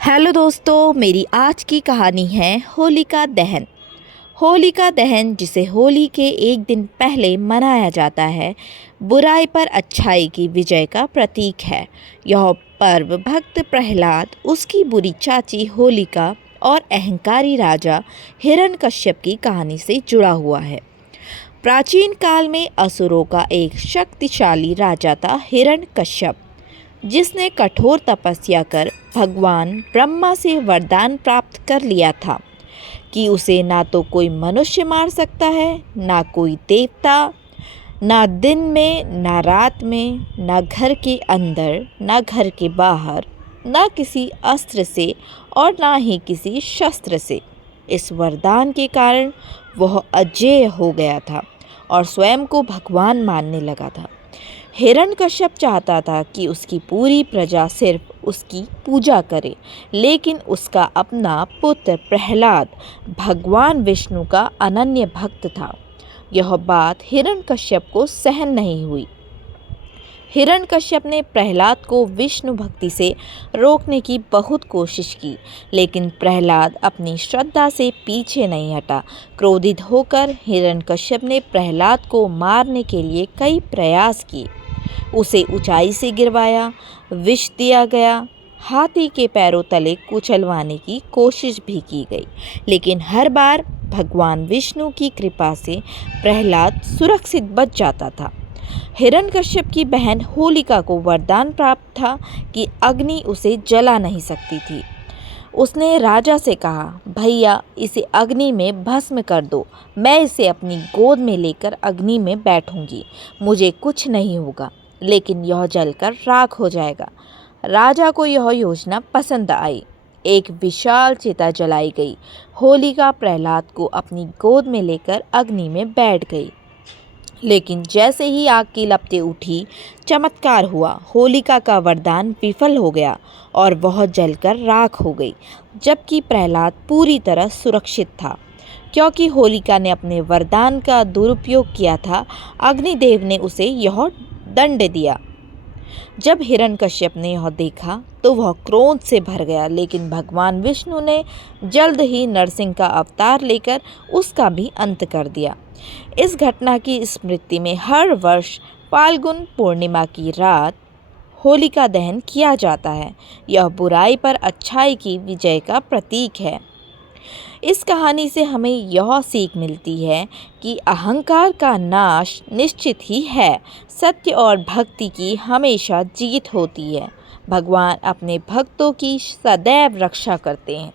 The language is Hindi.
हेलो दोस्तों, मेरी आज की कहानी है होलिका दहन। होलिका दहन, जिसे होली के एक दिन पहले मनाया जाता है, बुराई पर अच्छाई की विजय का प्रतीक है। यह पर्व भक्त प्रहलाद, उसकी बुरी चाची होलिका और अहंकारी राजा हिरण्यकश्यप की कहानी से जुड़ा हुआ है। प्राचीन काल में असुरों का एक शक्तिशाली राजा था हिरण्यकश्यप, जिसने कठोर तपस्या कर भगवान ब्रह्मा से वरदान प्राप्त कर लिया था कि उसे ना तो कोई मनुष्य मार सकता है, ना कोई देवता, ना दिन में ना रात में, ना घर के अंदर ना घर के बाहर, ना किसी अस्त्र से और ना ही किसी शस्त्र से। इस वरदान के कारण वह अजेय हो गया था और स्वयं को भगवान मानने लगा था। हिरण्यकश्यप चाहता था कि उसकी पूरी प्रजा सिर्फ उसकी पूजा करे, लेकिन उसका अपना पुत्र प्रहलाद भगवान विष्णु का अनन्य भक्त था। यह बात हिरण्यकश्यप को सहन नहीं हुई। हिरण्यकश्यप ने प्रहलाद को विष्णु भक्ति से रोकने की बहुत कोशिश की, लेकिन प्रहलाद अपनी श्रद्धा से पीछे नहीं हटा। क्रोधित होकर हिरण्यकश्यप ने प्रहलाद को मारने के लिए कई प्रयास किए। उसे ऊंचाई से गिरवाया, विष दिया गया, हाथी के पैरों तले कुचलवाने की कोशिश भी की गई, लेकिन हर बार भगवान विष्णु की कृपा से प्रहलाद सुरक्षित बच जाता था। हिरण्यकश्यप की बहन होलिका को वरदान प्राप्त था कि अग्नि उसे जला नहीं सकती थी। उसने राजा से कहा, भैया इसे अग्नि में भस्म कर दो, मैं इसे अपनी गोद में लेकर अग्नि में बैठूंगी, मुझे कुछ नहीं होगा, लेकिन यह जलकर राख हो जाएगा। राजा को यह योजना पसंद आई। एक विशाल चिता जलाई गई। होलिका प्रहलाद को अपनी गोद में लेकर अग्नि में बैठ गई, लेकिन जैसे ही आग की लपटें उठी, चमत्कार हुआ। होलिका का वरदान विफल हो गया और वह जलकर राख हो गई, जबकि प्रहलाद पूरी तरह सुरक्षित था। क्योंकि होलिका ने अपने वरदान का दुरुपयोग किया था, अग्निदेव ने उसे यह दंड दिया। जब हिरण्यकश्यप ने यह देखा तो वह क्रोध से भर गया, लेकिन भगवान विष्णु ने जल्द ही नरसिंह का अवतार लेकर उसका भी अंत कर दिया। इस घटना की स्मृति में हर वर्ष फाल्गुन पूर्णिमा की रात होलिका दहन किया जाता है। यह बुराई पर अच्छाई की विजय का प्रतीक है। इस कहानी से हमें यह सीख मिलती है कि अहंकार का नाश निश्चित ही है। सत्य और भक्ति की हमेशा जीत होती है। भगवान अपने भक्तों की सदैव रक्षा करते हैं।